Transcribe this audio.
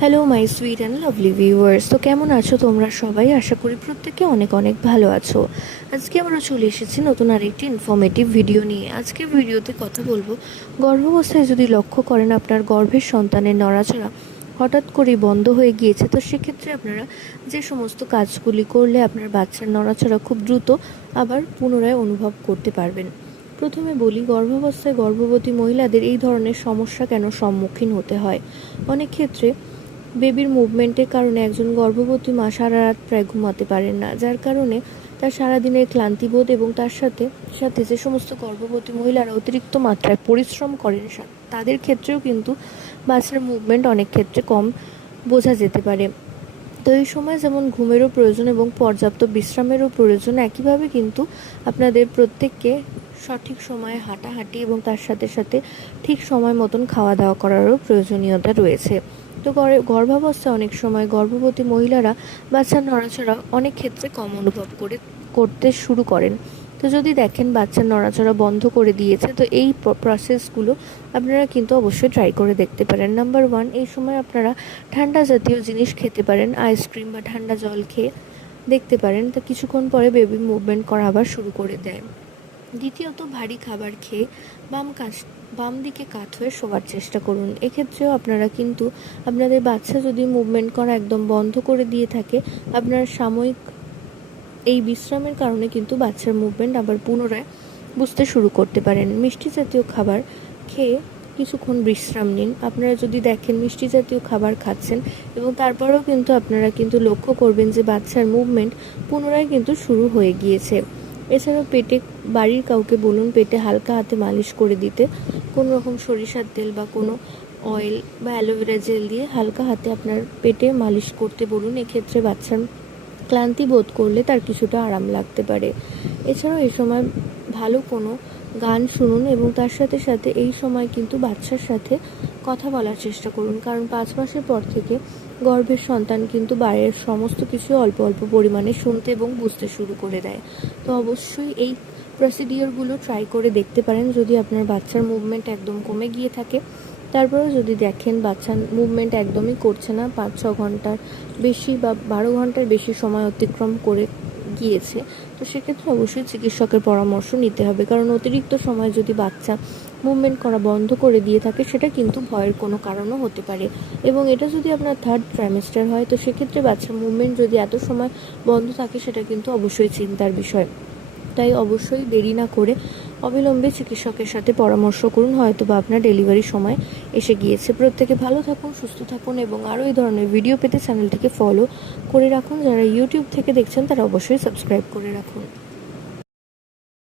Hello my sweet and lovely viewers, তো কেমন আছো তোমরা সবাই? আশা করি প্রত্যেকে অনেক অনেক ভালো আছো। আজকে আমরা চলে এসেছি নতুন আরেকটি ইনফরমেটিভ ভিডিও নিয়ে। আজকে ভিডিওতে কথা বলবো, গর্ভাবস্থায় যদি লক্ষ্য করেন আপনার গর্ভের সন্তানের নড়াচড়া হঠাৎ করেই বন্ধ হয়ে গিয়েছে, তো সেক্ষেত্রে আপনারা যে সমস্ত কাজগুলি করলে আপনার বাচ্চার নড়াচড়া খুব দ্রুত আবার পুনরায় অনুভব করতে পারবেন। প্রথমে বলি, গর্ভাবস্থায় গর্ভবতী মহিলাদের এই ধরনের সমস্যা কেন সম্মুখীন হতে হয়। অনেক ক্ষেত্রে বেবির মুভমেন্টের কারণে একজন গর্ভবতী মা সারা রাত প্রায় ঘুমাতে পারেন না, যার কারণে তার সারাদিনের ক্লান্তিবোধ এবং তার সাথে সাথে যে সমস্ত গর্ভবতী মহিলারা অতিরিক্ত মাত্রায় পরিশ্রম করেন তাদের ক্ষেত্রেও কিন্তু বাচ্চার মুভমেন্ট অনেক ক্ষেত্রে কম বোঝা যেতে পারে। তো এই সময় যেমন ঘুমেরও প্রয়োজন এবং পর্যাপ্ত বিশ্রামেরও প্রয়োজন, একইভাবে কিন্তু আপনাদের প্রত্যেককে সঠিক সময়ে হাঁটাহাঁটি এবং তার সাথে সাথে ঠিক সময় মতন খাওয়া দাওয়া করারও প্রয়োজনীয়তা রয়েছে। তো গর্ভাবস্থায় অনেক সময় গর্ভবতী মহিলারা বাচ্চার নড়াচড়া অনেক ক্ষেত্রে কম অনুভব করতে শুরু করেন। তো যদি দেখেন বাচ্চার নড়াচড়া বন্ধ করে দিয়েছে, তো এই প্রসেসগুলো আপনারা কিন্তু অবশ্যই ট্রাই করে দেখতে পারেন। নাম্বার 1, এই সময় আপনারা ঠান্ডা জাতীয় জিনিস খেতে পারেন, আইসক্রিম বা ঠান্ডা জল খেয়ে দেখতে পারেন, তা কিছুক্ষণ পরে বেবি মুভমেন্ট করা আবার শুরু করে দেয়। দ্বিতীয়ত, ভারী খাবার খেয়ে বাম দিকে কাত হয়ে শোয়ার চেষ্টা করুন। এক্ষেত্রেও আপনারা কিন্তু আপনাদের বাচ্চা যদি মুভমেন্ট করা একদম বন্ধ করে দিয়ে থাকে, আপনার সাময়িক এই বিশ্রামের কারণে কিন্তু বাচ্চার মুভমেন্ট আবার পুনরায় বুঝতে শুরু করতে পারেন। মিষ্টি জাতীয় খাবার খেয়ে কিছুক্ষণ বিশ্রাম নিন। আপনারা যদি দেখেন মিষ্টি জাতীয় খাবার খাচ্ছেন এবং তারপরেও কিন্তু আপনারা কিন্তু লক্ষ্য করবেন যে বাচ্চার মুভমেন্ট পুনরায় কিন্তু শুরু হয়ে গিয়েছে। এছাড়াও বাড়ির কাউকে বলুন পেটে হালকা হাতে মালিশ করে দিতে। কোনো রকম সরিষার তেল বা কোনো অয়েল বা অ্যালোভেরা জেল দিয়ে হালকা হাতে আপনার পেটে মালিশ করতে বলুন। এক্ষেত্রে বাচ্চার ক্লান্তি বোধ করলে তার কিছুটা আরাম লাগতে পারে। এছাড়াও এই সময় ভালো কোনো গান শুনুন এবং তার সাথে সাথে এই সময় কিন্তু বাচ্চার সাথে কথা বলার চেষ্টা করুন, কারণ 5 মাসের পর থেকে গর্ভের সন্তান কিন্তু বাইরের সমস্ত কিছু অল্প অল্প পরিমাণে শুনতে এবং বুঝতে শুরু করে দেয়। তো অবশ্যই এই প্রসিডিওরগুলো ট্রাই করে দেখতে পারেন যদি আপনার বাচ্চার মুভমেন্ট একদম কমে গিয়ে থাকে। তারপরেও যদি দেখেন বাচ্চার মুভমেন্ট একদমই করছে না, 5-6 ঘন্টার বেশি বা 12 ঘন্টার বেশি সময় অতিক্রম করে গিয়েছে, তো সেক্ষেত্রে অবশ্যই চিকিৎসকের পরামর্শ নিতে হবে, কারণ অতিরিক্ত সময় যদি বাচ্চা মুভমেন্ট করা বন্ধ করে দিয়ে থাকে সেটা কিন্তু ভয়ের কোনো কারণও হতে পারে। এবং এটা যদি আপনার 3rd ট্রাইমেস্টার হয়, তো সেক্ষেত্রে বাচ্চার মুভমেন্ট যদি এত সময় বন্ধ থাকে সেটা কিন্তু অবশ্যই চিন্তার বিষয়। তাই অবশ্যই দেরি না করে অবিলম্বে চিকিৎসকের সাথে পরামর্শ করুন, হয়তো বা আপনার ডেলিভারির সময় এসে গিয়েছে। প্রত্যেকে ভালো থাকুন, সুস্থ থাকুন এবং আরও এই ধরনের ভিডিও পেতে চ্যানেলটিকে ফলো করে রাখুন। যারা ইউটিউব থেকে দেখছেন তারা অবশ্যই সাবস্ক্রাইব করে রাখুন।